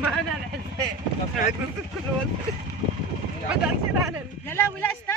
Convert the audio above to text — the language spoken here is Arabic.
معنا الحسين. كل وقت. بدأت لا لا لا لا ولا استنى.